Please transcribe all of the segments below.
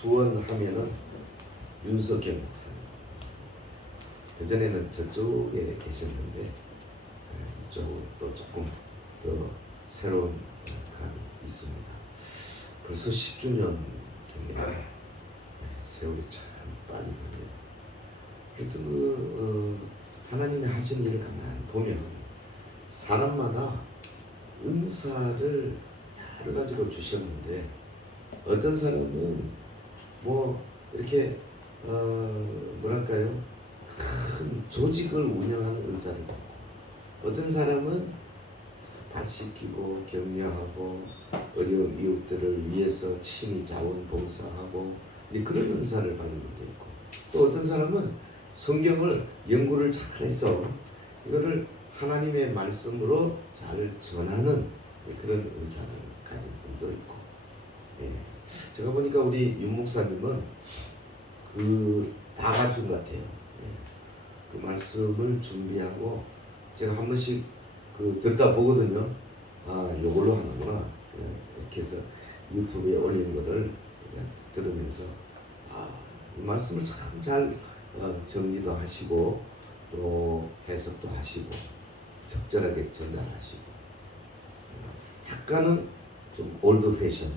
수원하면은 윤석현 목사님. 그전에는 저쪽에 계셨는데 이쪽으로 또 조금 더 새로운 감이 있습니다. 벌써 10주년 됐네요. 세월이 참 빨리 가네요. 하여튼 하나님이 하신 일을 가만히 보면 사람마다 은사를 여러 가지로 주셨는데 어떤 사람은 뭐 이렇게 뭐랄까요, 큰 조직을 운영하는 은사를 받고, 어떤 사람은 발 씻기고 격려하고 어려운 이웃들을 위해서 취미 자원 봉사하고 그런 은사를 받는 분도 있고, 또 어떤 사람은 성경을 연구를 잘해서 이거를 하나님의 말씀으로 잘 전하는 그런 은사를 가진 분도 있고. 제가 보니까 우리 윤 목사님은 다 갖춘 것 같아요. 그 말씀을 준비하고 제가 한 번씩 듣다 보거든요. 요걸로 하는구나. 이렇게 해서 유튜브에 올리는 거를 들으면서 이 말씀을 참 잘 정리도 하시고 또 해석도 하시고 적절하게 전달하시고, 약간은 좀 올드 패션,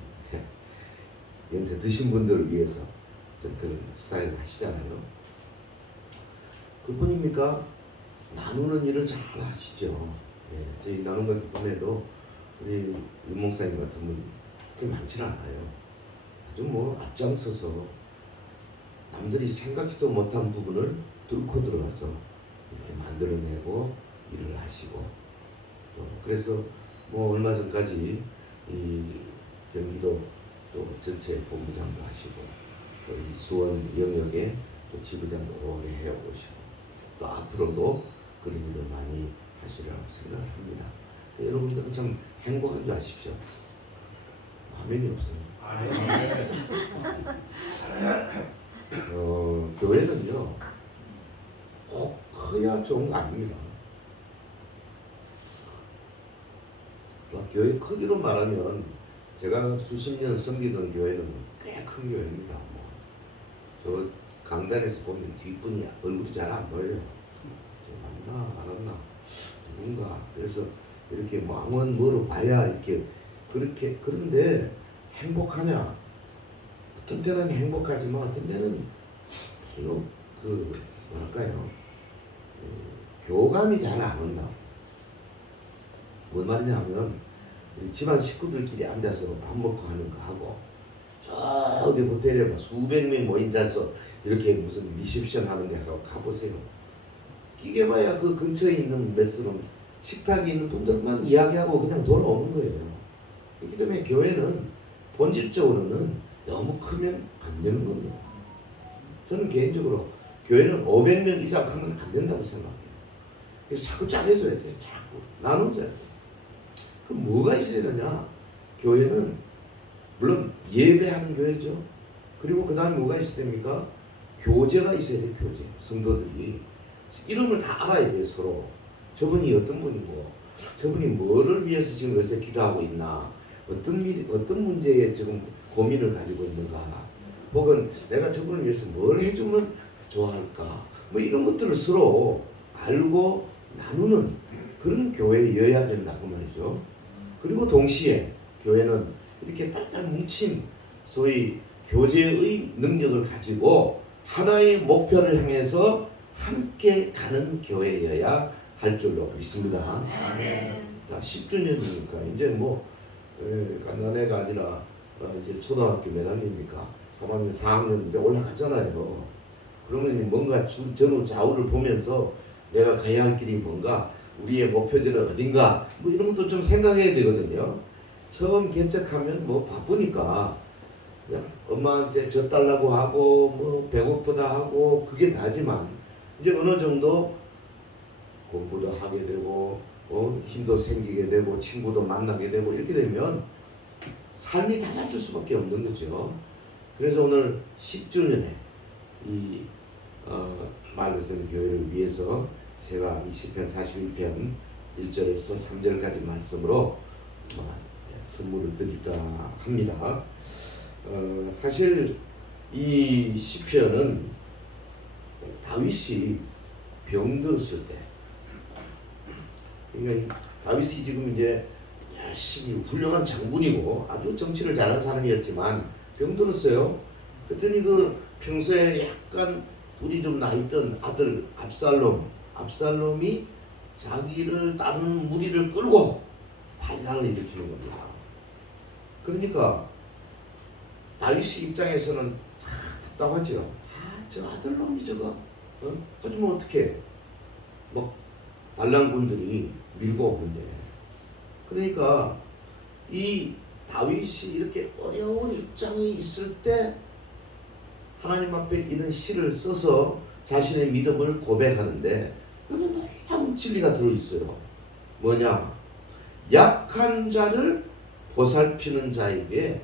연세 드신 분들을 위해서 좀 그런 스타일을 하시잖아요. 그뿐입니까? 나누는 일을 잘 하시죠. 저희 나눔과 기쁨에도 우리 윤 목사님 같은 분 그렇게 많지는 않아요. 아주 앞장서서 남들이 생각지도 못한 부분을 뚫고 들어가서 이렇게 만들어내고 일을 하시고, 또 그래서 얼마 전까지 이 경기도 또 전체 본부장도 하시고, 또 이 수원 영역에 또 지부장도 오래 해오시고, 또 앞으로도 그런 일을 많이 하시리라고 생각을 합니다. 여러분들은 참 행복한 줄 아십시오. 아멘이 없어요. 교회는요 꼭 커야 좋은 거 아닙니다. 교회 크기로 말하면 제가 수십 년 섬기던 교회는 꽤 큰 교회입니다. 저 강단에서 보면 뒷분이 얼굴이 잘 안 보여요. 저 맞나 안 왔나 누군가. 그래서 이렇게 망원 뭐로 봐야 이렇게 그렇게. 그런데 행복하냐? 어떤 때는 행복하지만 어떤 때는 별로 뭐랄까요, 교감이 잘 안 온다. 뭔 말이냐면 우리 집안 식구들끼리 앉아서 밥 먹고 하는 거 하고, 저기 호텔에 수백 명 모인 자서 이렇게 무슨 리셉션 하는 데 가보세요. 끼게 봐야 그 근처에 있는 레스토랑 식탁에 있는 분들만 이야기하고 그냥 돌아오는 거예요. 그렇기 때문에 교회는 본질적으로는 너무 크면 안 되는 겁니다. 저는 개인적으로 교회는 500명 이상 하면 안 된다고 생각해요. 그래서 자꾸 짜내줘야 돼요. 자꾸 나눠줘야 돼요. 그럼 뭐가 있어야 되냐? 교회는 물론 예배하는 교회죠. 그리고 그 다음에 뭐가 있어야 됩니까? 교제가 있어야 돼요. 교제. 성도들이 이름을 다 알아야 돼요. 서로. 저분이 어떤 분이고, 저분이 뭐를 위해서 지금 요새 기도하고 있나, 어떤 문제에 지금 고민을 가지고 있는가, 혹은 내가 저분을 위해서 뭘 해주면 좋아할까, 이런 것들을 서로 알고 나누는 그런 교회여야 된다고 말이죠. 그리고 동시에 교회는 이렇게 딱딱 뭉친 소위 교제의 능력을 가지고 하나의 목표를 향해서 함께 가는 교회여야 할 줄로 믿습니다. 아멘. 10주년이니까 이제 간단해가 아니라 이제 초등학교 몇 학년입니까? 3학년, 4학년 이제 올라갔잖아요. 그러면 뭔가 전후 좌우를 보면서 내가 가야 할 길이 뭔가, 우리의 목표지는 어딘가, 이런 것도 좀 생각해야 되거든요. 처음 개척하면 바쁘니까 그냥 엄마한테 젖달라고 하고 배고프다 하고 그게 다지만, 이제 어느 정도 공부도 하게 되고 힘도 생기게 되고 친구도 만나게 되고 이렇게 되면 삶이 달라질 수밖에 없는 거죠. 그래서 오늘 10주년에 이 말씀 교회를 위해서 제가 이 시편 41편 1절에서 3절까지 말씀으로 선물을 드릴까 합니다. 사실 이 시편은 다윗이 병들었을 때, 그러니까 다윗이 지금 이제 열심히 훌륭한 장군이고 아주 정치를 잘하는 사람이었지만 병들었어요. 그랬더니 그 평소에 약간 둘이 좀 나있던 아들 압살롬이 자기를 따르는 무리를 끌고 반란을 일으키는 겁니다. 그러니까 다윗의 입장에서는 답답하죠. 저 아들놈이 저거 하지만 어떻게 뭐 반란군들이 밀고 오는데, 그러니까 이 다윗이 이렇게 어려운 입장에 있을 때 하나님 앞에 이런 시를 써서 자신의 믿음을 고백하는데 여기 놀라운 진리가 들어있어요. 뭐냐? 약한 자를 보살피는 자에게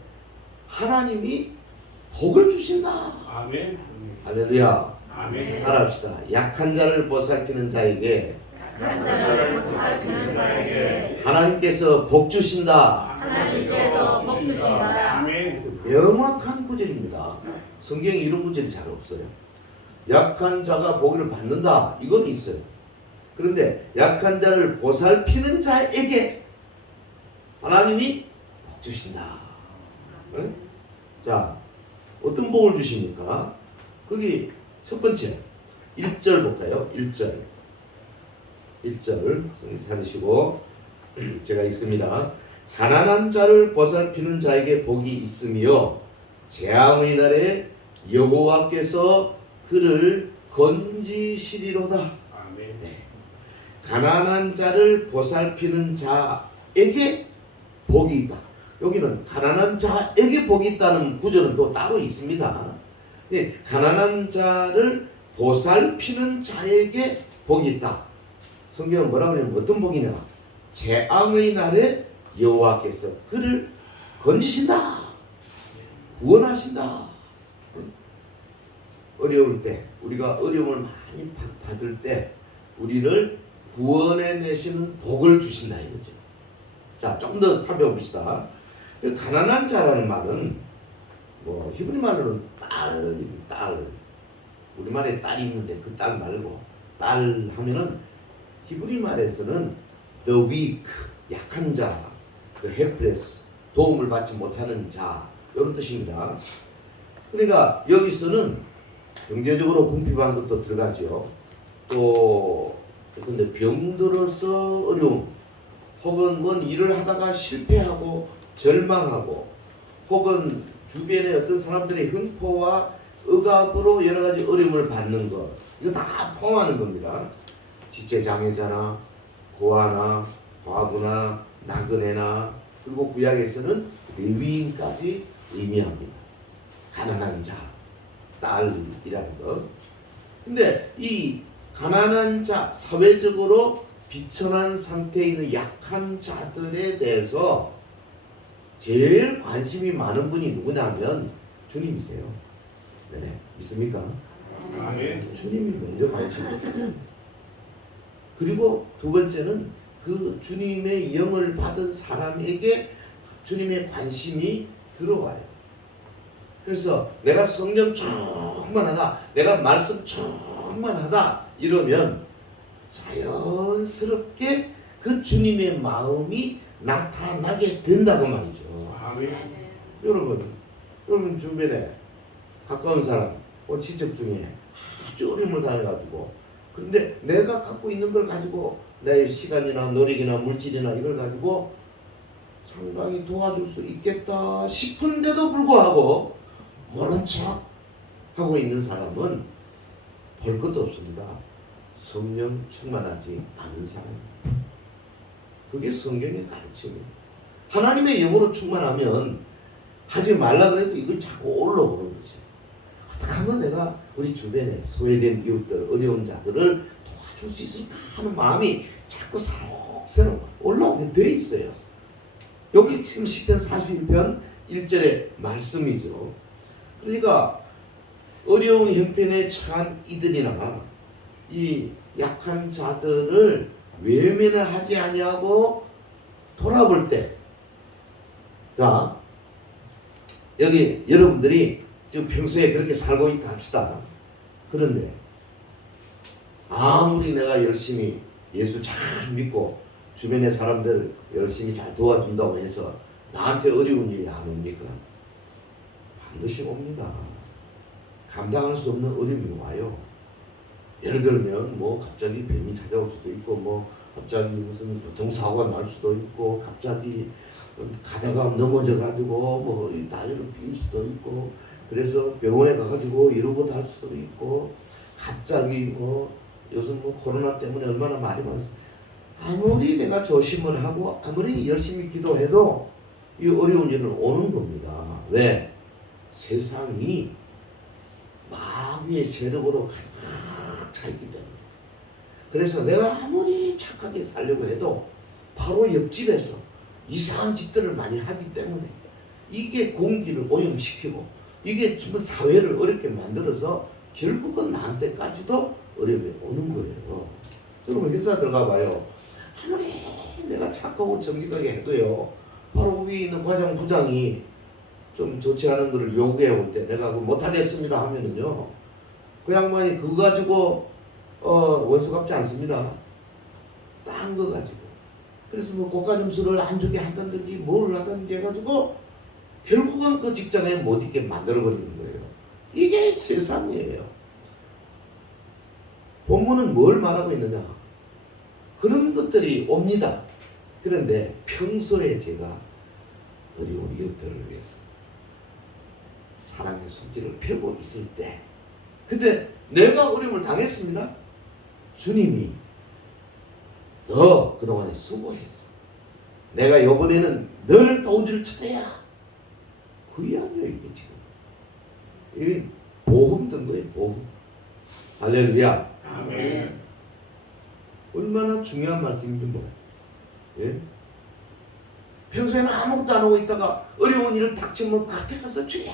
하나님이 복을 주신다. 아멘. 할렐루야. 아멘. 따라합시다. 약한 자를 보살피는 자에게 하나님께서 복 주신다. 아멘. 명확한 구절입니다. 성경에 이런 구절이 잘 없어요. 약한 자가 복을 받는다, 이건 있어요. 그런데 약한 자를 보살피는 자에게 하나님이 복 주신다. 네? 자, 어떤 복을 주십니까? 거기 첫 번째 1절 볼까요? 1절 성경 찾으시고 제가 읽습니다. 가난한 자를 보살피는 자에게 복이 있으며 재앙의 날에 여호와께서 그를 건지시리로다. 아멘. 네. 가난한 자를 보살피는 자에게 복이 있다. 여기는 가난한 자에게 복이 있다는 구절은 또 따로 있습니다. 네. 가난한 자를 보살피는 자에게 복이 있다. 성경은 뭐라고 하냐면 어떤 복이냐? 재앙의 날에 여호와께서 그를 건지신다. 구원하신다. 어려울 때, 우리가 어려움을 많이 받을 때 우리를 구원해내시는 복을 주신다 이거죠. 자, 좀 더 살펴봅시다. 가난한 자라는 말은 뭐 히브리 말로는 딸. 우리말에 딸이 있는데 그 딸 말고 딸 하면은 히브리 말에서는 the weak, 약한 자, the helpless, 도움을 받지 못하는 자, 이런 뜻입니다. 그러니까 여기서는 경제적으로 궁핍한 것도 들어가죠. 또 근데 병들어서 어려움, 혹은 뭔 일을 하다가 실패하고 절망하고, 혹은 주변의 어떤 사람들의 횡포와 억압으로 여러 가지 어려움을 받는 것, 이거 다 포함하는 겁니다. 지체장애자나 고아나 과부나 나그네나, 그리고 구약에서는 레위인까지 의미합니다. 가난한 자, 딸이라는 것. 근데 이 가난한 자, 사회적으로 비천한 상태에 있는 약한 자들에 대해서 제일 관심이 많은 분이 누구냐면 주님이세요. 네, 믿습니까? 아멘. 주님이 먼저 관심이 있어요. 그리고 두 번째는 그 주님의 영을 받은 사람에게 주님의 관심이 들어와요. 그래서 내가 성령 충만하다, 내가 말씀 충만하다 이러면 자연스럽게 그 주님의 마음이 나타나게 된다고 말이죠. 아멘. 여러분 주변에 가까운 사람, 친척 중에 아주 어려움을 당해가지고, 그런데 내가 갖고 있는 걸 가지고 내 시간이나 노력이나 물질이나 이걸 가지고 상당히 도와줄 수 있겠다 싶은데도 불구하고 모른 척 하고 있는 사람은 볼 것도 없습니다. 성령 충만하지 않은 사람. 그게 성경의 가르침이에요. 하나님의 영으로 충만하면 하지 말라 그래도 이거 자꾸 올라오는 거죠. 어떻게 하면 내가 우리 주변에 소외된 이웃들, 어려운 자들을 도와줄 수 있을까 하는 마음이 자꾸 새록새록 올라오게 돼 있어요. 여기 지금 시편 41편 1절의 말씀이죠. 그러니까 어려운 형편에 처한 이들이나 이 약한 자들을 외면을 하지 아니하고 돌아볼 때, 자, 여기 여러분들이 지금 평소에 그렇게 살고 있다 합시다. 그런데 아무리 내가 열심히 예수 잘 믿고 주변의 사람들 열심히 잘 도와준다고 해서 나한테 어려운 일이 안 옵니까? 반드시 옵니다. 감당할 수 없는 어려움이 와요. 예를 들면 뭐 갑자기 병이 찾아올 수도 있고 뭐 갑자기 무슨 교통사고가 날 수도 있고 갑자기 가다가 넘어져가지고 뭐 다리를 삔 수도 있고 그래서 병원에 가가지고 이러고 달 수도 있고 갑자기 뭐 요즘 뭐 코로나 때문에 얼마나 말이 많습니다. 아무리 내가 조심을 하고 아무리 열심히 기도해도 이 어려운 일은 오는 겁니다. 왜? 세상이 마귀의 세력으로 가득 차 있기 때문에. 그래서 내가 아무리 착하게 살려고 해도 바로 옆집에서 이상한 짓들을 많이 하기 때문에 이게 공기를 오염시키고 이게 전부 사회를 어렵게 만들어서 결국은 나한테까지도 어려움이 오는 거예요. 여러분 회사 들어가 봐요. 아무리 내가 착하고 정직하게 해도요. 바로 위에 있는 과장 부장이 좀 좋지 않은 거를 요구해 올 때 내가 그거 못하겠습니다 하면은요. 그 양반이 그거 가지고 원수 갚지 않습니다. 딴 거 가지고. 그래서 뭐 고가 점수를 안 주게 한다든지 뭘 하든지 해가지고 결국은 그 직장에 못 있게 만들어버리는 거예요. 이게 세상이에요. 본문은 뭘 말하고 있느냐. 그런 것들이 옵니다. 그런데 평소에 제가 어려운 이웃들을 위해서 사랑의 손길을 펴고 있을 때 근데 내가 어려움을 당했습니다. 주님이 너 그동안에 수고했어. 내가 이번에는 너를 도와줄 차례야. 그 이야기예요 이게 지금. 이게 보험 든 거예요. 보험. 할렐루야. 아멘. 얼마나 중요한 말씀인지 몰라요. 예? 평소에는 아무것도 안 하고 있다가 어려운 일을 닥치면 그때 가서 주야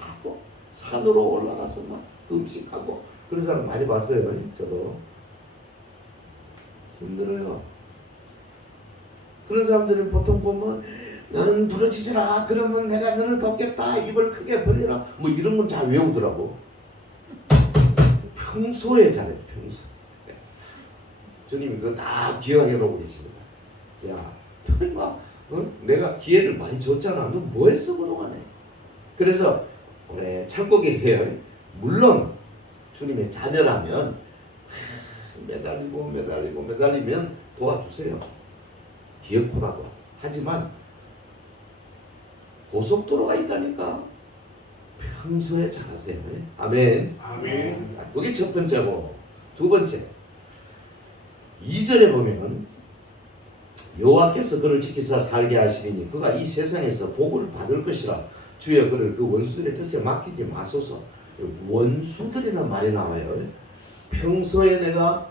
하고 산으로 올라가서 막 음식하고 그런 사람 많이 봤어요. 저도 힘들어요. 그런 사람들은 보통 보면 너는 부러지지라 그러면 내가 너를 돕겠다 입을 크게 벌리라 뭐 이런 건 잘 외우더라고. 평소에 잘해요. 평소. 주님이 그거 다 기억해 놓고 계십니다. 야, 너 내가 기회를 많이 줬잖아. 너 뭐 했어 그동안에? 그래서 오래 참고 계세요. 물론 주님의 자녀라면 매달리면 도와주세요. 기어코라도. 하지만 고속도로가 있다니까 평소에 잘하세요. 아멘. 아멘. 그게 첫 번째고 두 번째 2절에 보면 여호와께서 그를 지키사 살게 하시리니 그가 이 세상에서 복을 받을 것이라 주여 그를 그 원수들의 뜻에 맡기지 마소서. 원수들이라는 말이 나와요. 평소에 내가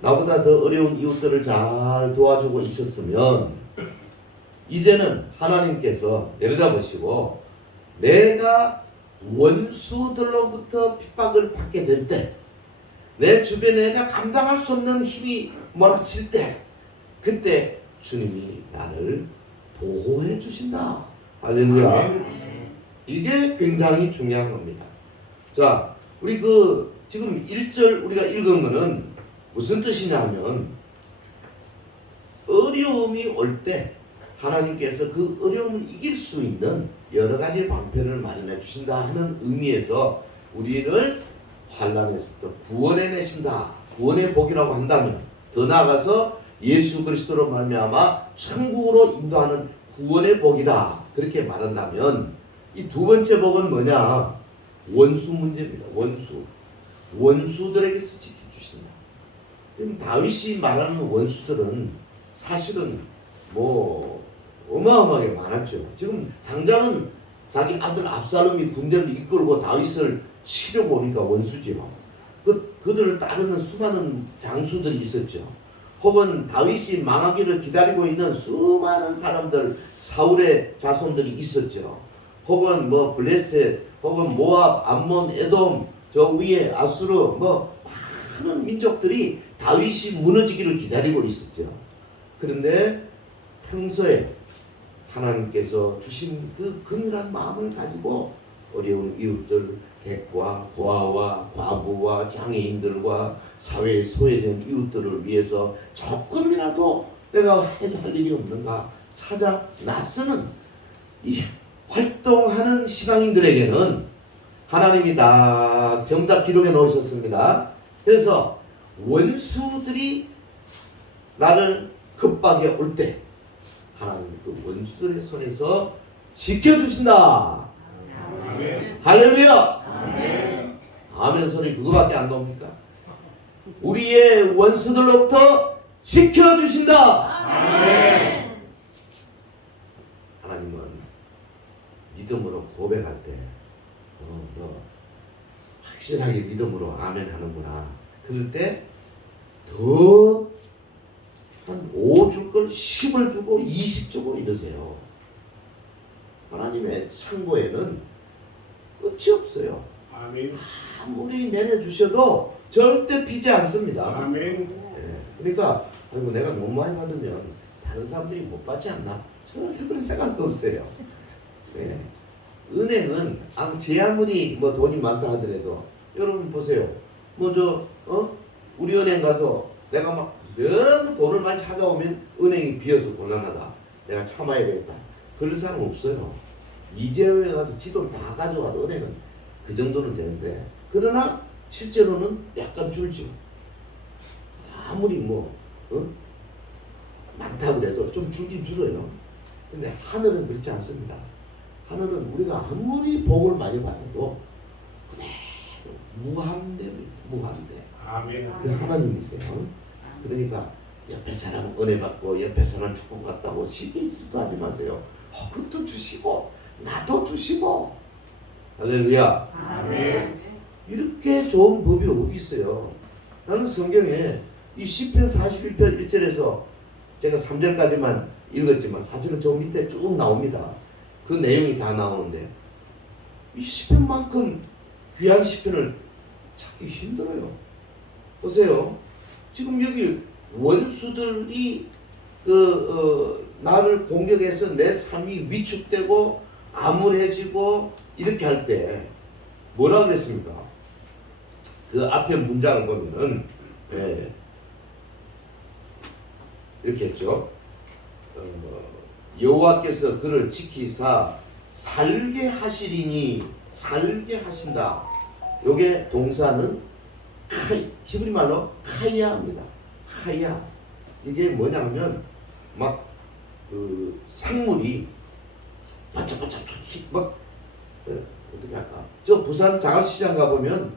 나보다 더 어려운 이웃들을 잘 도와주고 있었으면 이제는 하나님께서 내려다보시고 내가 원수들로부터 핍박을 받게 될 때 내 주변에 내가 감당할 수 없는 힘이 몰아칠 때 그때 주님이 나를 보호해 주신다. 할렐루야. 이게 굉장히 중요한 겁니다. 자, 우리 지금 1절 우리가 읽은 거는 무슨 뜻이냐면 어려움이 올 때 하나님께서 그 어려움을 이길 수 있는 여러 가지 방편을 마련해 주신다 하는 의미에서 우리를 환난에서부터 구원해 내신다. 구원의 복이라고 한다면 더 나아가서 예수 그리스도로 말미암아 천국으로 인도하는 구원의 복이다. 그렇게 말한다면 이 두 번째 복은 뭐냐? 원수 문제입니다. 원수들에게서 지켜주신다. 다윗이 말하는 원수들은 사실은 뭐 어마어마하게 많았죠. 지금 당장은 자기 아들 압살롬이 군대를 이끌고 다윗을 치려 보니까 원수지요. 그들을 따르는 수많은 장수들이 있었죠. 혹은 다윗이 망하기를 기다리고 있는 수많은 사람들, 사울의 자손들이 있었죠. 혹은 뭐 블레셋, 혹은 모압, 암몬, 에돔, 저 위에 아수르, 뭐 많은 민족들이 다윗이 무너지기를 기다리고 있었죠. 그런데 평소에 하나님께서 주신 그 긍휼한 마음을 가지고 어려운 이웃들, 객과 고아와 과부와 장애인들과 사회에 소외된 이웃들을 위해서 조금이라도 내가 할 일이 없는가 찾아 나서는 이 활동하는 신앙인들에게는 하나님이 다 정답 기록해 놓으셨습니다. 그래서 원수들이 나를 급박해 올 때 하나님이 그 원수들의 손에서 지켜주신다. 아멘. 할렐루야. 아멘. 아멘 소리 그거밖에 안 나옵니까? 우리의 원수들로부터 지켜주신다. 아멘. 하나님은 믿음으로 고백할 때 너 확실하게 믿음으로 아멘 하는구나. 그럴 때 더 한 5 줄 걸 10을 주고 20 주고 이러세요. 하나님의 창고에는 끝이 없어요. 아멘. 아무리 내려주셔도 절대 비지 않습니다. 아멘. 예, 그러니까 아이고 내가 너무 많이 받으면 다른 사람들이 못 받지 않나? 저는 그런 생각도 없어요. 예. 은행은 제 아무리 뭐 돈이 많다 하더라도 여러분 보세요. 우리 은행 가서 내가 막 너무 돈을 많이 찾아오면 은행이 비어서 곤란하다. 내가 참아야 되겠다. 그럴 사람 없어요. 이재용에 가서 지 돈 다 가져와도 은행은 그 정도는 되는데 그러나 실제로는 약간 줄죠. 아무리 많다 그래도 좀 줄긴 줄어요. 근데 하늘은 그렇지 않습니다. 하늘은 우리가 아무리 복을 많이 받아도 그대로 무한대입니다. 무한대. 아멘. 그 하나님이세요. 그러니까 옆에 사람 은혜 받고 옆에 사람 축복 받다고 쉽게 짓도 하지 마세요. 그것도 주시고 나도 주시고 할렐루야. 아멘. 이렇게 좋은 법이 어디 있어요? 나는 성경에 이 시편 41편 1절에서 제가 3절까지만 읽었지만 사실은 저 밑에 쭉 나옵니다. 그 내용이 다 나오는데 이 시편만큼 귀한 시편을 찾기 힘들어요. 보세요. 지금 여기 원수들이 나를 공격해서 내 삶이 위축되고 암울해지고 이렇게 할 때 뭐라 그랬습니까? 그 앞에 문장을 보면은 이렇게 했죠. 여호와께서 그를 지키사 살게 하시리니 살게 하신다. 요게 동사는 히브리 말로 카야입니다. 카야. 이게 뭐냐면 막 그 생물이 반짝반짝 막 어떻게 할까? 저 부산 자갈시장 가보면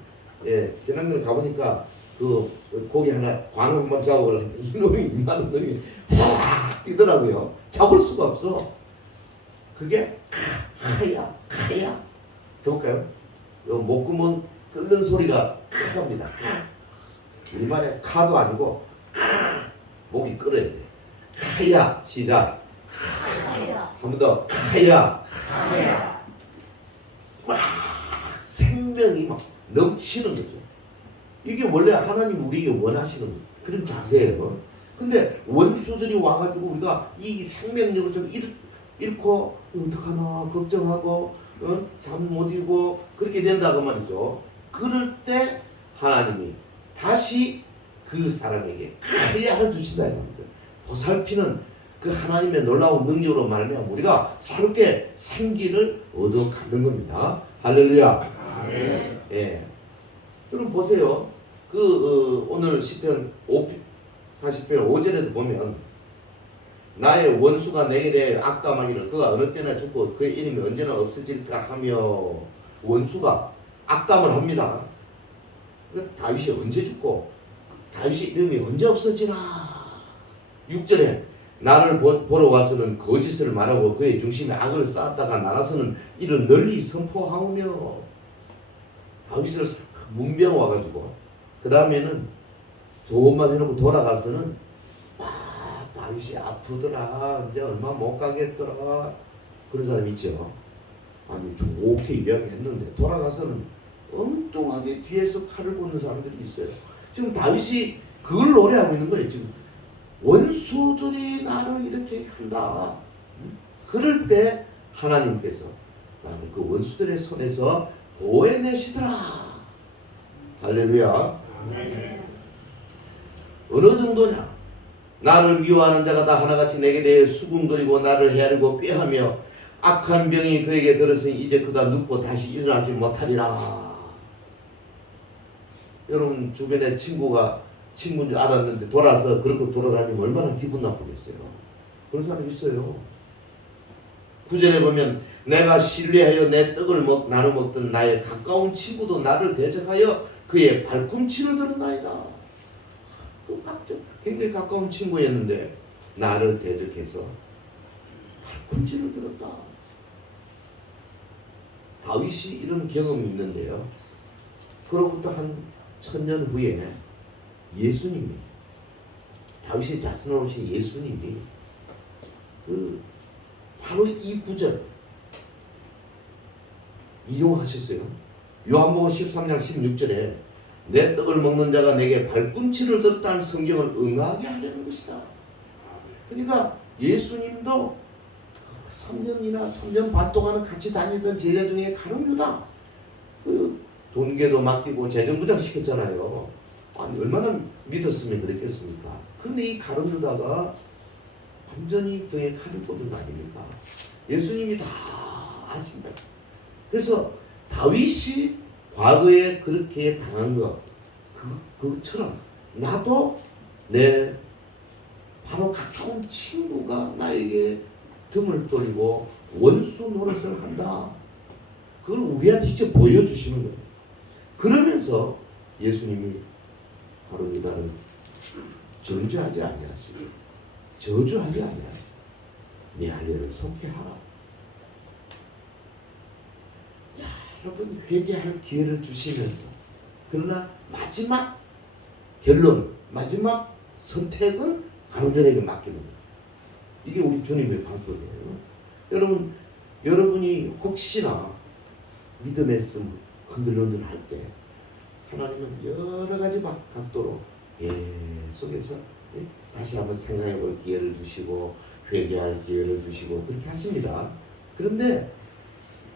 지난번에 가보니까 그 고기 하나 광어 한번 잡아보려면 이놈이 이만한 놈이 팍 뛰더라고요. 잡을 수가 없어. 그게 카야. 해볼까요? 요 목구멍 끓는 소리가 크합니다. 우리말에 카도 아니고 목이 끓어야 돼. 카야 시작. 한 번 더 카야. 막 생명이 막 넘치는 거죠. 이게 원래 하나님 우리에게 원하시는 그런 자세예요. 근데 원수들이 와가지고 우리가 이 생명력을 좀 잃고 어떡하나 걱정하고 잠 못 이고 그렇게 된다고 말이죠. 그럴 때 하나님이 다시 그 사람에게 카야를 주신다 이 말이죠. 보살피는 그 하나님의 놀라운 능력으로 말하면 우리가 새롭게 생기를 얻어 갖는 겁니다. 할렐루야. 아멘. 예. 그럼 보세요. 오늘 시편 40편 5절에도 보면 나의 원수가 내게 대해 악담하기를 그가 어느 때나 죽고 그의 이름이 언제나 없어질까 하며 원수가 악담을 합니다. 다윗이 언제 죽고 다윗의 이름이 언제 없어지나. 6절에 나를 보러 와서는 거짓을 말하고 그의 중심에 악을 쌓았다가 나가서는 이를 널리 선포하오며. 다윗을 문병 와가지고 그 다음에는 조금만 해놓고 돌아가서는 다윗이 아프더라 이제 얼마 못 가겠더라 그런 사람 있죠. 아니 좋게 이야기했는데 돌아가서는 엉뚱하게 뒤에서 칼을 꽂는 사람들이 있어요. 지금 다윗이 그걸 노래하고 있는 거예요. 지금 원수들이 나를 이렇게 한다. 그럴 때 하나님께서 나를 그 원수들의 손에서 보호해내시더라. 할렐루야. 아멘. 어느 정도냐? 나를 미워하는 자가 다 하나같이 내게 대해 수군거리고 나를 헤아리고 꾀하며 악한 병이 그에게 들었으니 이제 그가 눕고 다시 일어나지 못하리라. 여러분 주변에 친구가 친구인 줄 알았는데 돌아서 그렇게 돌아다니면 얼마나 기분 나쁘겠어요. 그런 사람 있어요. 구절에 보면 내가 신뢰하여 내 떡을 나눠 먹던 나의 가까운 친구도 나를 대적하여 그의 발꿈치를 들었나이다. 그 굉장히 가까운 친구였는데 나를 대적해서 발꿈치를 들었다. 다윗이 이런 경험이 있는데요. 그로부터 한 1000년 후에 예수님이 다윗의 자손으로 오신 예수님이 바로 이 구절 이용하셨어요. 요한복음 13장 16절에 내 떡을 먹는 자가 내게 발꿈치를 들었다는 성경을 응하게 하려는 것이다. 그러니까 예수님도 3년이나 3년 반 동안은 같이 다니던 제자 중에 가룟 유다 돈계도 맡기고 재정부장 시켰잖아요. 아니 얼마나 믿었으면 그랬겠습니까? 그런데 이 가룟 유다가 완전히 그의 칼을 꽂은 거 아닙니까? 예수님이 다 아십니다. 그래서 다윗이 과거에 그렇게 당한 것 그처럼 나도 내 바로 가까운 친구가 나에게 등을 돌리고 원수 노릇을 한다. 그걸 우리한테 직접 보여주시는 거예요. 그러면서 예수님이 바로 유다를 정죄하지 아니하시고 저주하지 아니하시고 네 할례를 속해하라. 여러분 회개할 기회를 주시면서 그러나 마지막 결론, 마지막 선택은 가론들에게 맡기는 거죠. 이게 우리 주님의 방법이에요. 여러분이 혹시나 믿음의 숨 흔들흔들할 때 하나님은 여러 가지 각도로 계속해서 다시 한번 생각해 볼 기회를 주시고 회개할 기회를 주시고 그렇게 하십니다. 그런데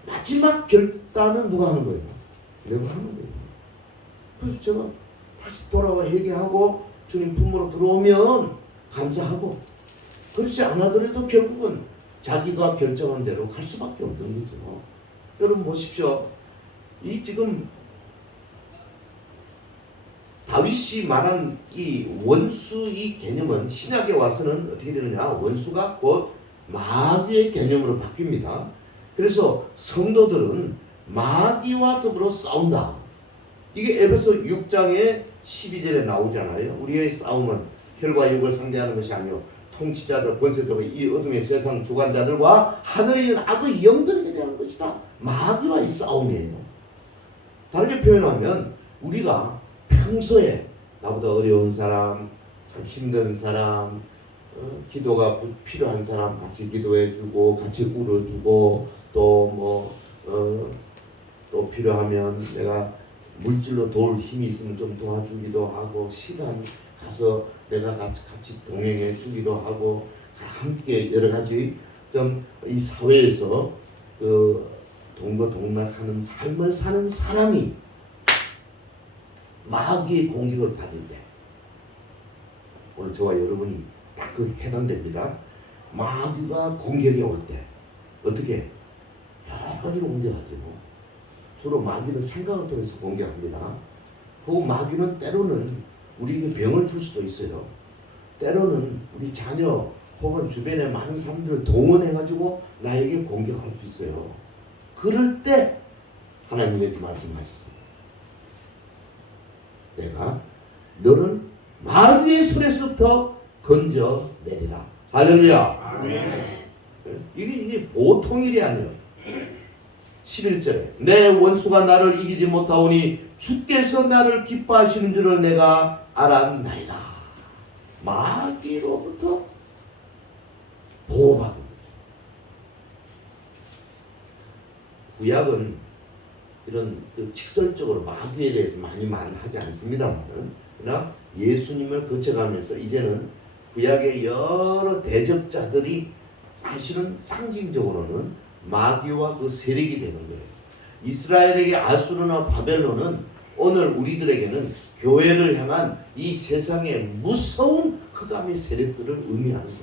마지막 결단은 누가 하는 거예요? 내가 하는 거예요. 그래서 제가 다시 돌아와 회개하고 주님 품으로 들어오면 감사하고 그렇지 않아더라도 결국은 자기가 결정한 대로 갈 수밖에 없는 거죠. 여러분 보십시오. 이 지금 다윗이 말한 이 원수 이 개념은 신약에 와서는 어떻게 되느냐? 원수가 곧 마귀의 개념으로 바뀝니다. 그래서 성도들은 마귀와 더불어 싸운다. 이게 에베소 6장의 12절에 나오잖아요. 우리의 싸움은 혈과 육을 상대하는 것이 아니요 통치자들, 권세자들, 이 어둠의 세상 주관자들과 하늘에 있는 악의 영들에게 대한 것이다. 마귀와의 싸움이에요. 다르게 표현하면 우리가 평소에 나보다 어려운 사람, 참 힘든 사람, 기도가 필요한 사람 같이 기도해주고 같이 울어주고 또 또 필요하면 내가 물질로 도울 힘이 있으면 좀 도와주기도 하고 시간 가서 내가 같이 동행해 주기도 하고 함께 여러 가지 좀 이 사회에서 동거동락하는 삶을 사는 사람이 마귀의 공격을 받을 때 오늘 저와 여러분이 딱 그 해당됩니다. 마귀가 공격이 올 때 어떻게 여러 가지로 공격하죠. 주로 마귀는 생각을 통해서 공격합니다. 그 마귀는 때로는 우리에게 병을 줄 수도 있어요. 때로는 우리 자녀 혹은 주변에 많은 사람들을 동원해가지고 나에게 공격할 수 있어요. 그럴 때 하나님이 이렇게 말씀하셨습니다. 내가 너를 마귀의 손에서부터 건져내리라. 할렐루야. 아멘. 이게 보통 일이 아니에요. 11절에 내 원수가 나를 이기지 못하오니 주께서 나를 기뻐하시는 줄을 내가 알았나이다. 마귀로부터 보호받는 거죠. 구약은 이런 직설적으로 마귀에 대해서 많이 말하지 않습니다만은 그러나 예수님을 거쳐가면서 이제는 구약의 여러 대적자들이 사실은 상징적으로는 마귀와 그 세력이 되는 거예요. 이스라엘에게 아수르나 바벨론은 오늘 우리들에게는 교회를 향한 이 세상의 무서운 흑암의 세력들을 의미하는 거예요.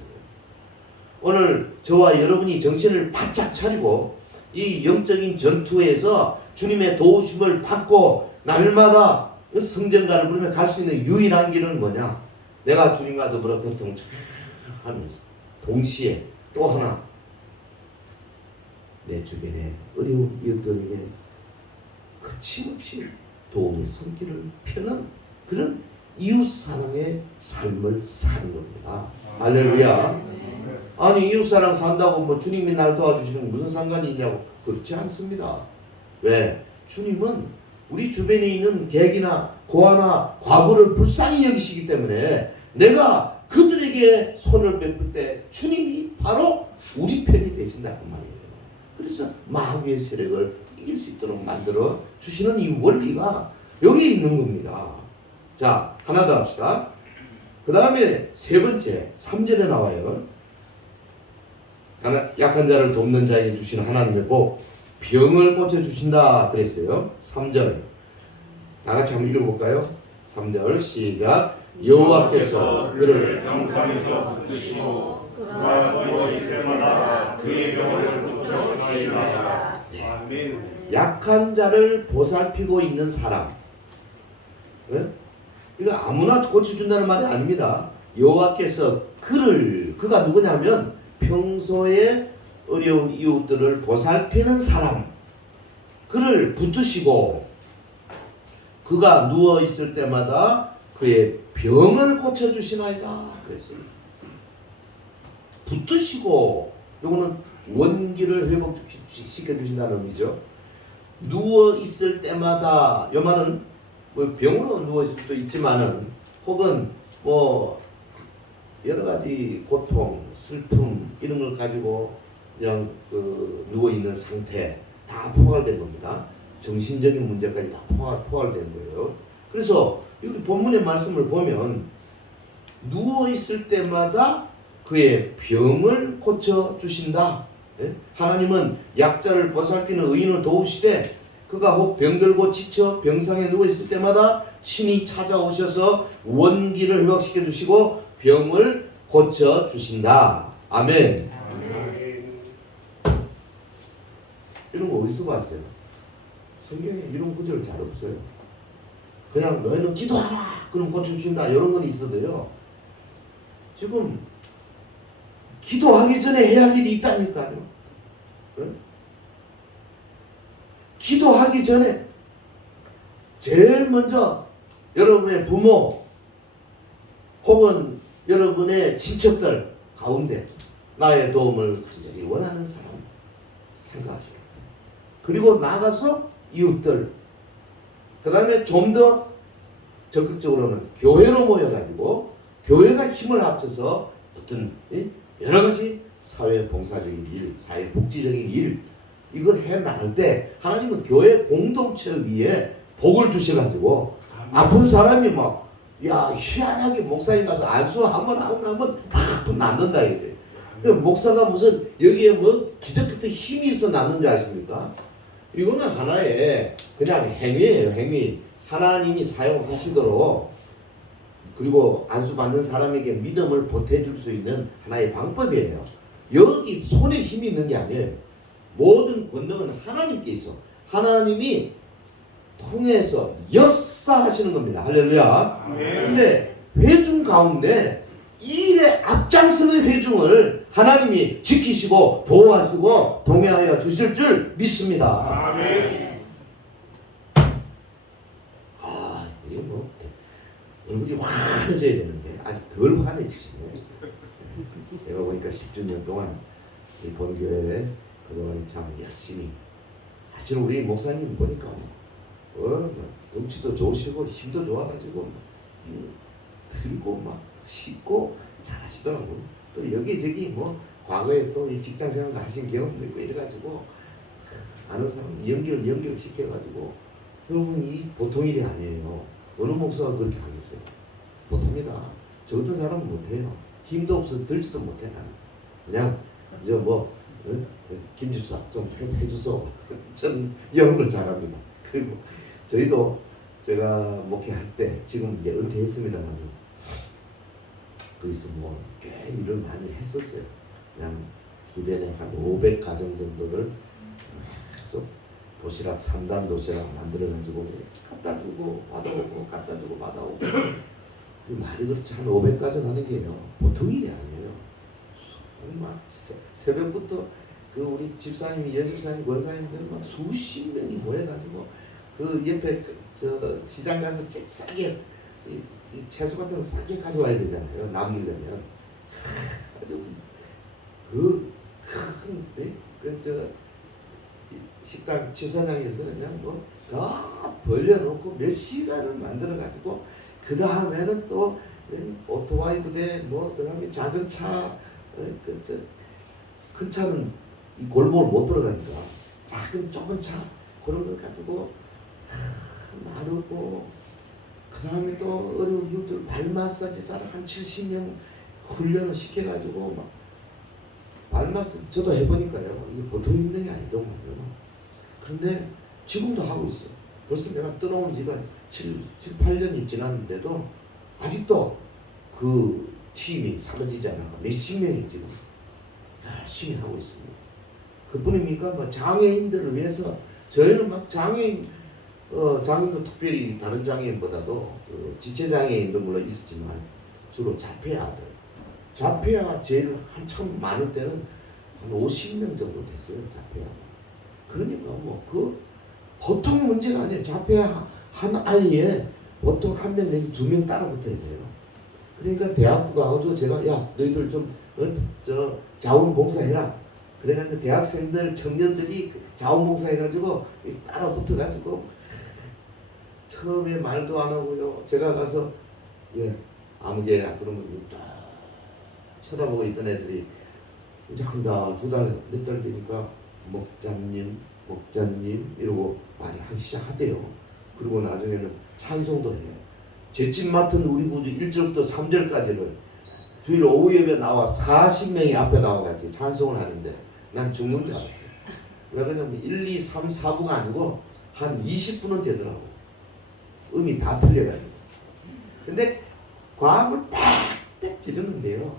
오늘 저와 여러분이 정신을 바짝 차리고 이 영적인 전투에서 주님의 도우심을 받고 날마다 성전가를 부르며 갈 수 있는 유일한 길은 뭐냐? 내가 주님과 더불어 교통하면서 동시에 또 하나 내 주변에 어려운 이웃들에게 거침없이 도움의 손길을 펴는 그런 이웃사랑의 삶을 사는 겁니다. 할렐루야. 아니 이웃사랑 산다고 뭐 주님이 날 도와주시는 무슨 상관이 있냐고. 그렇지 않습니다. 왜? 주님은 우리 주변에 있는 객이나 고아나 과부를 불쌍히 여기시기 때문에 내가 그들에게 손을 베풀 때 주님이 바로 우리 편이 되신다는 말이에요. 그래서 마귀의 세력을 이길 수 있도록 만들어 주시는 이 원리가 여기 있는 겁니다. 자, 하나 더 합시다. 그 다음에 세 번째 3절에 나와요. 약한 자를 돕는 자에게 주시는 하나님의 복, 병을 고쳐주신다 그랬어요. 3절 다 같이 한번 읽어볼까요? 3절 시작. 여호와께서 그를 병상에서 붙드시고 그가 누워 있을 때마다 그의 병을 고쳐주시리라. 아멘. 약한 자를 보살피고 있는 사람, 네? 이거 아무나 고쳐준다는 말이 아닙니다. 여호와께서 그가 누구냐면 평소에 어려운 이웃들을 보살피는 사람, 그를 붙드시고 그가 누워 있을 때마다 그의 병을 고쳐주시나이다 그랬어요. 붙드시고, 이거는 원기를 회복시켜주신다는 의미죠. 누워 있을 때마다, 이 말은 뭐 병으로 누워 있을 수도 있지만은 혹은 뭐 여러 가지 고통, 슬픔 이런 걸 가지고 그냥 누워 있는 상태 다 포괄된 겁니다. 정신적인 문제까지 다 포괄된 거예요. 그래서 여기 본문의 말씀을 보면 누워 있을 때마다 그의 병을 고쳐 주신다. 예? 하나님은 약자를 보살피는 의인을 도우시되 그가 혹 병들고 지쳐 병상에 누워 있을 때마다 친히 찾아오셔서 원기를 회복시켜 주시고 병을 고쳐 주신다. 아멘. 이런 거 어디서 봤어요? 성경에 이런 구절 잘 없어요. 그냥 너희는 기도하라 그럼 고쳐주신다 이런 건 있어도요. 지금 기도하기 전에 해야 할 일이 있다니까요. 네? 기도하기 전에 제일 먼저 여러분의 부모 혹은 여러분의 친척들 가운데 나의 도움을 간절히 원하는 사람 생각하시고, 그리고 나가서 이웃들, 그 다음에 좀 더 적극적으로는 교회로 모여가지고 교회가 힘을 합쳐서 어떤 여러 가지 사회 봉사적인 일, 사회 복지적인 일 이걸 해 나갈 때 하나님은 교회 공동체 위에 복을 주셔가지고 아픈 사람이 막 희한하게 목사님 가서 안수 한번 하고 나면 막 낫는다 이래. 목사가 무슨 여기에 뭐 기적 같은 힘이 있어 낫는 줄 아십니까? 이거는 하나의 그냥 행위예요, 행위. 하나님이 사용하시도록, 그리고 안수 받는 사람에게 믿음을 보태줄 수 있는 하나의 방법이에요. 여기 손에 힘이 있는 게 아니에요. 모든 권능은 하나님께 있어. 하나님이 통해서 역사하시는 겁니다. 할렐루야. 근데 회중 가운데 이 일에 앞장서는 회중을 하나님이 지키시고 보호하시고 동행하여 주실 줄 믿습니다. 아멘. 이게 뭐 얼굴이 환해져야 되는데 아직 덜 환해지시네. 내가 보니까 10주년 동안 이 본교회에 그동안 참 열심히, 사실 우리 목사님 보니까 덩치도 좋으시고 힘도 좋아가지고 들고 막 싣고 잘하시더라고요. 또 여기저기 뭐 과거에 또 이 직장생활도 하신 경험도 있고 이래가지고 아는 사람 연결 시켜가지고, 여러분 이 보통 일이 아니에요. 어느 목사가 그렇게 하겠어요? 못합니다. 저 같은 사람은 못해요. 힘도 없어 들지도 못해 나는. 그냥 이제 뭐 어? 김집사 좀 해줘서 전 이런 걸 잘합니다. 그리고 저희도 제가 목회할 때 지금 이제 은퇴했습니다만 거기서 뭐 꽤 일을 많이 했었어요. 그냥 주변에 한 500가정 정도를 계속 도시락 3단 도시락 만들어가지고 갖다 주고 받아오고 갖다 주고 받아오고 말이 그렇지 한 500가정 하는 게요 보통 일이 아니에요. 막 새벽부터 그 우리 집사님이 여집사님 권사님들 막 수십 명이 모여가지고 그 옆에 저 시장 가서 싸게 이 채소 같은 거 싸게 가져와야 되잖아요. 남기려면 아주 그큰 식당 취사장에서 그냥 뭐 다 벌려놓고 몇 시간을 만들어가지고 그 다음에는 또 오토바이 부대 뭐 그다음에 작은 차 큰 차는 이 골목을 못 들어가니까 작은 좁은 차 그런 걸 가지고 나르고 그 다음에 또 어려운 이웃들 발 마사지사를 한 70명 훈련을 시켜가지고 막 발 마사지 저도 해보니까요 이게 보통 힘든 게 아니더라고요. 그런데 지금도 하고 있어요. 벌써 내가 떠나온 지가 8년이 지났는데도 아직도 그 팀이 사라지지 않아 몇십 명이 지금 열심히 하고 있습니다. 그뿐입니까? 뭐 장애인들을 위해서 저희는 막 장애인도 특별히 다른 장애인보다도 그 지체장애인도 물론 있었지만 주로 자폐아 제일 한참 많을 때는 한 50명 정도 됐어요. 자폐아. 그러니까 뭐 그 보통 문제가 아니에요. 자폐아 한 아이에 보통 한 명 내지 2명 따라붙어야 돼요. 그러니까 대학부가 가지고 제가 야 너희들 좀 자원봉사해라. 그래가지고 대학생들 청년들이 자원봉사해가지고 따라붙어가지고 처음에 말도 안 하고요. 제가 가서 아무개야 그러면 딱 쳐다보고 있던 애들이 이제 한 달, 두 달, 몇 달 되니까 목자님 이러고 말을 하기 시작하대요. 그리고 나중에는 찬송도 해요. 제집 맡은 우리 구주 1절부터 3절까지를 주일 오후 예배 나와 40명이 앞에 나와가지고 찬송을 하는데 난 죽는 줄 알았어요. 왜 그러냐면 1, 2, 3, 4부가 아니고 한 20분은 되더라고. 음이 다 틀려가지고. 근데 과음을 빽빽 지르는데요.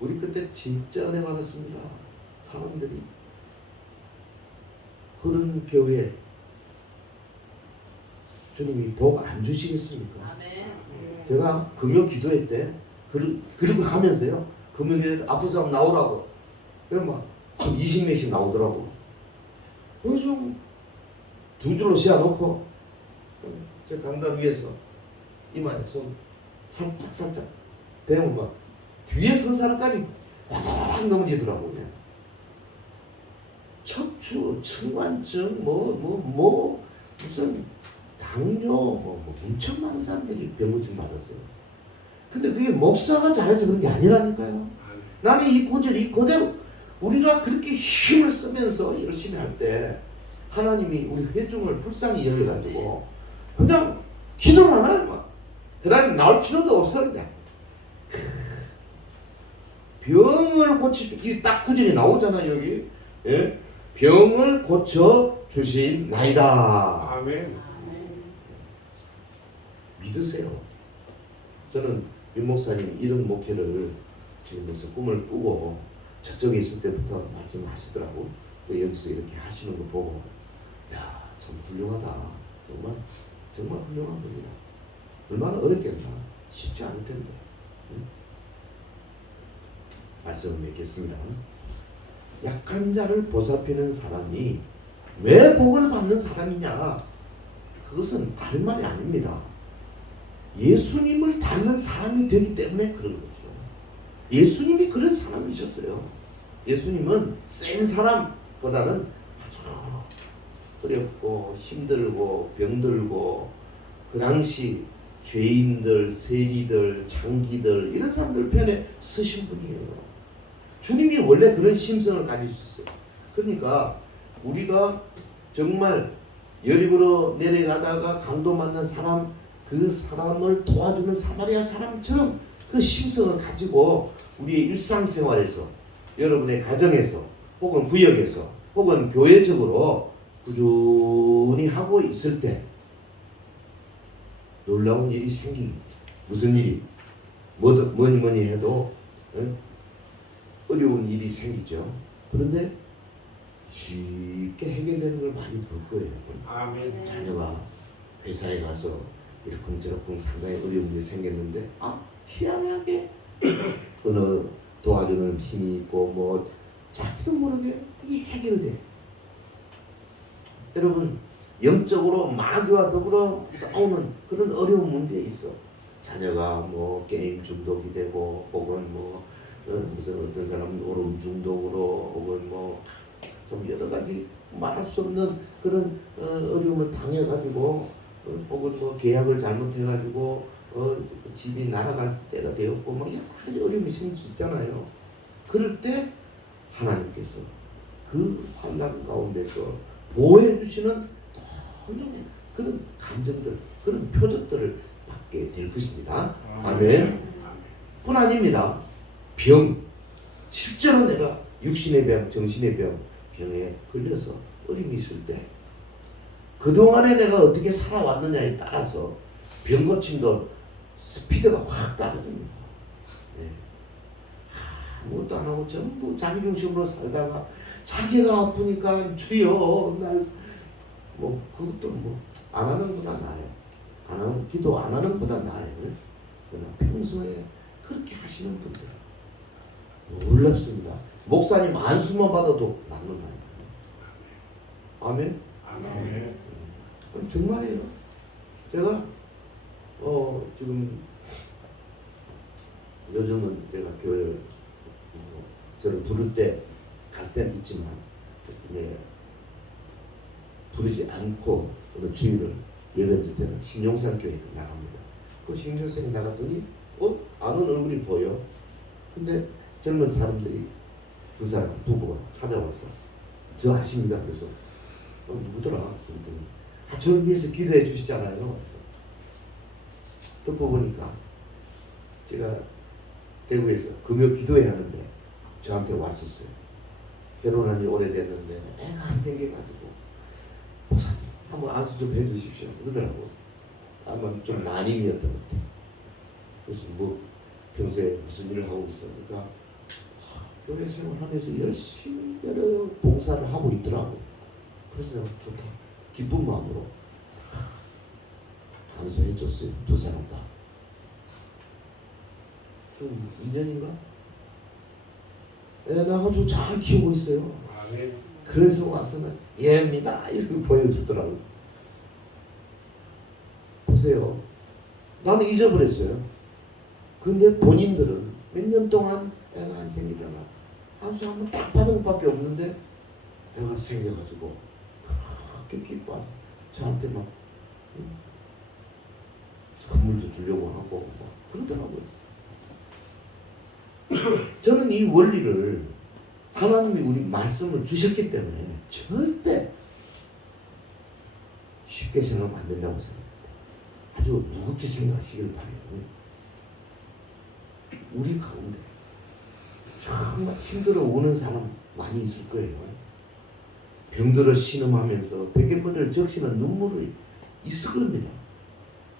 우리 그때 진짜 은혜 받았습니다. 사람들이. 그런 교회 주님이 복 안 주시겠습니까? 아멘. 제가 금요 기도회 때 그리고 하면서요. 금요 기도회 때 아픈 사람 나오라고. 그래서 막 20명씩 나오더라고. 그래서 두 줄로 씌워놓고 제 강단 위에서 이마에 손 살짝 대면 막 뒤에 선 사람까지 확 넘어지더라고요. 척추, 측만증, 무슨 당뇨, 엄청 많은 사람들이 병고침 받았어요. 근데 그게 목사가 잘해서 그런 게 아니라니까요. 나는 이 구절이 그대로 우리가 그렇게 힘을 쓰면서 열심히 할 때 하나님이 우리 회중을 불쌍히 여겨가지고 그냥 기도만 하요. 그 다음에 나올 필요도 없어 그냥. 병을 이게 딱 구절이 나오잖아요 여기. 예? 병을 고쳐 주신 나이다. 아멘. 믿으세요. 저는 윤 목사님 이런 목회를 지금 벌써 꿈을 꾸고 저쪽에 있을 때부터 말씀하시더라고. 또 여기서 이렇게 하시는 거 보고 야, 참 훌륭하다. 정말 훌륭한 겁니다. 얼마나 어렵겠나. 쉽지 않을 텐데. 응? 말씀을 맺겠습니다. 약한 자를 보살피는 사람이 왜 복을 받는 사람이냐? 그것은 다른 말이 아닙니다. 예수님을 닮은 사람이 되기 때문에 그런 거죠. 예수님이 그런 사람이셨어요. 예수님은 센 사람보다는 아주 어렵고 힘들고 병들고 그 당시 죄인들, 세리들, 장기들 이런 사람들 편에 쓰신 분이에요. 주님이 원래 그런 심성을 가지셨어요. 그러니까 우리가 정말 여리고로 내려가다가 강도 만난 사람, 그 사람을 도와주는 사마리아 사람처럼 그 심성을 가지고 우리의 일상생활에서 여러분의 가정에서 혹은 구역에서 혹은 교회적으로 꾸준히 하고 있을 때 놀라운 일이 생긴 무슨 일이 뭐니 해도 어려운 일이 생기죠. 그런데 쉽게 해결되는 걸 많이 볼 거예요. 아멘. 자녀가 회사에 가서 이러쿵저러쿵 상당히 어려운 일이 생겼는데 희한하게 어느 도와주는 힘이 있고 뭐 자기도 모르게 이게 해결돼. 여러분 영적으로 마귀와 더불어 싸우는 그런 어려운 문제 있어. 자녀가 뭐 게임 중독이 되고 혹은 뭐 무슨 어떤 사람은 오름 중독으로 혹은 뭐 좀 여러 가지 말할 수 없는 그런 어려움을 당해가지고 혹은 뭐 계약을 잘못해가지고 집이 날아갈 때가 되었고 뭐 여러 가지 어려움이 생길 수 있잖아요. 그럴 때 하나님께서 그 환난 가운데서 보호해 주시는 놀라운 그런 감정들, 그런 표적들을 받게 될 것입니다. 아멘. 뿐 아닙니다. 병, 실제로 내가 육신의 병, 정신의 병에 걸려서 어려움이 있을 때 그동안에 내가 어떻게 살아왔느냐에 따라서 병 고침도 스피드가 확 떨어집니다. 네. 아무것도 안 하고 전부 자기 중심으로 살다가 자기가 아프니까 주여 날 뭐 그것도 뭐 안 하는 것보다 나아요. 안 하는 기도 안 하는 것보다 나아요. 그러나 평소에 그렇게 하시는 분들 놀랍습니다. 목사님 안수만 받아도 낫는다요. 아멘. 아멘. 정말이에요. 제가 지금 요즘은 제가 교회 저를 부를 때 갈 때는 있지만 이제 부르지 않고 어느 주일을 예배 드릴 때는 신용산 교회에 나갑니다. 그 신용산에 나갔더니 아는 얼굴이 보여. 근데 젊은 사람들이 두 사람 부부가 찾아와서 저 아십니까? 그래서 누구더라? 그랬더니 저를 위해서 기도해 주시잖아요. 그래서 듣고 보니까 제가 대구에서 금요 기도회 하는데 저한테 왔었어요. 결혼한 지 오래됐는데 애가 안 생겨가지고 목사님 한번 안수 좀 해주십시오 그러더라고. 아마 좀 난임이었던 것 같아. 그래서 뭐 평소에 무슨 일을 하고 있으니까 교회 생활하면서 열심히 여러 봉사를 하고 있더라고. 그래서 내가 좋다 기쁜 마음으로 안수해줬어요. 두 사람 다. 좀 2년인가? 애 낳아가지고 잘 키우고 있어요. 아멘. 그래서 와서는 얘입니다 이렇게 보여주더라고요. 보세요. 나는 잊어버렸어요. 근데 본인들은 몇 년 동안 애가 안 생기다가 안수 한번 딱 받은 것밖에 없는데 애가 생겨가지고 그렇게 기뻐해서 저한테 막 선물도 주려고 하고 막 그러더라고요. 저는 이 원리를 하나님이 우리 말씀을 주셨기 때문에 절대 쉽게 생각하면 안 된다고 생각합니다. 아주 무겁게 생각하시길 바라요. 우리 가운데 정말 힘들어 오는 사람 많이 있을 거예요. 병들어 신음하면서 베갯머리를 적시는 눈물이 있을 겁니다.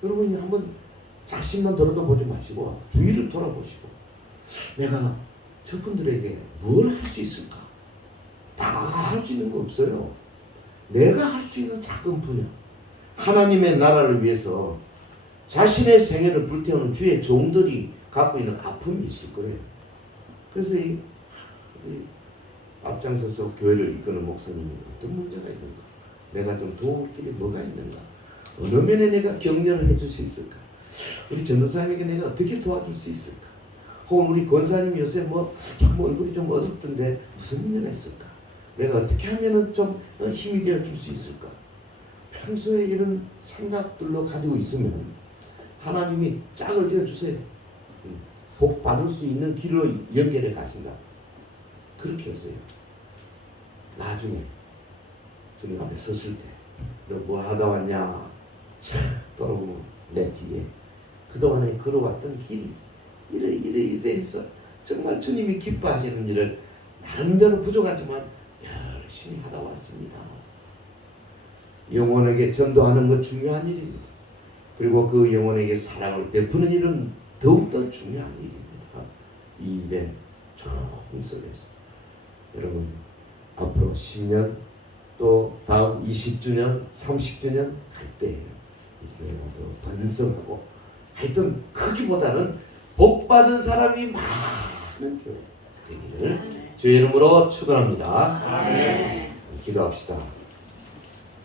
여러분이 한번 자신만 돌아보지 마시고 주위를 돌아보시고 내가 저분들에게 뭘 할 수 있을까? 다 할 수 있는 거 없어요. 내가 할 수 있는 작은 분야, 하나님의 나라를 위해서 자신의 생애를 불태우는 주의 종들이 갖고 있는 아픔이 있을 거예요. 그래서 이 앞장서서 교회를 이끄는 목사님이 어떤 문제가 있는가? 내가 좀 도울 길이 뭐가 있는가? 어느 면에 내가 격려를 해줄 수 있을까? 우리 전도사님에게 내가 어떻게 도와줄 수 있을까? 혹은 우리 권사님이 요새 뭐 얼굴이 좀 어둡던데 무슨 문제가 있을까? 내가 어떻게 하면은 좀 힘이 되어 줄 수 있을까? 평소에 이런 생각들로 가지고 있으면 하나님이 짝을 지어 주세요. 복 받을 수 있는 길로 연결해 가신다. 그렇게 했어요. 나중에 주님 앞에 섰을 때 너 뭐 하다 왔냐? 참 돌아보면 내 뒤에 그동안에 걸어왔던 길이 이래 해서 정말 주님이 기뻐하시는 일을 나름대로 부족하지만 열심히 하다 왔습니다. 영혼에게 전도하는 것 중요한 일입니다. 그리고 그 영혼에게 사랑을 베푸는 일은 더욱더 중요한 일입니다. 이 일에 총석에서 여러분 앞으로 10년 또 다음 20주년 30주년 갈 때 이 교회가 더 번성하고 하여튼 크기보다는 복받은 사람이 많은 교회 되기를 주의 이름으로 축원합니다. 아멘. 기도합시다.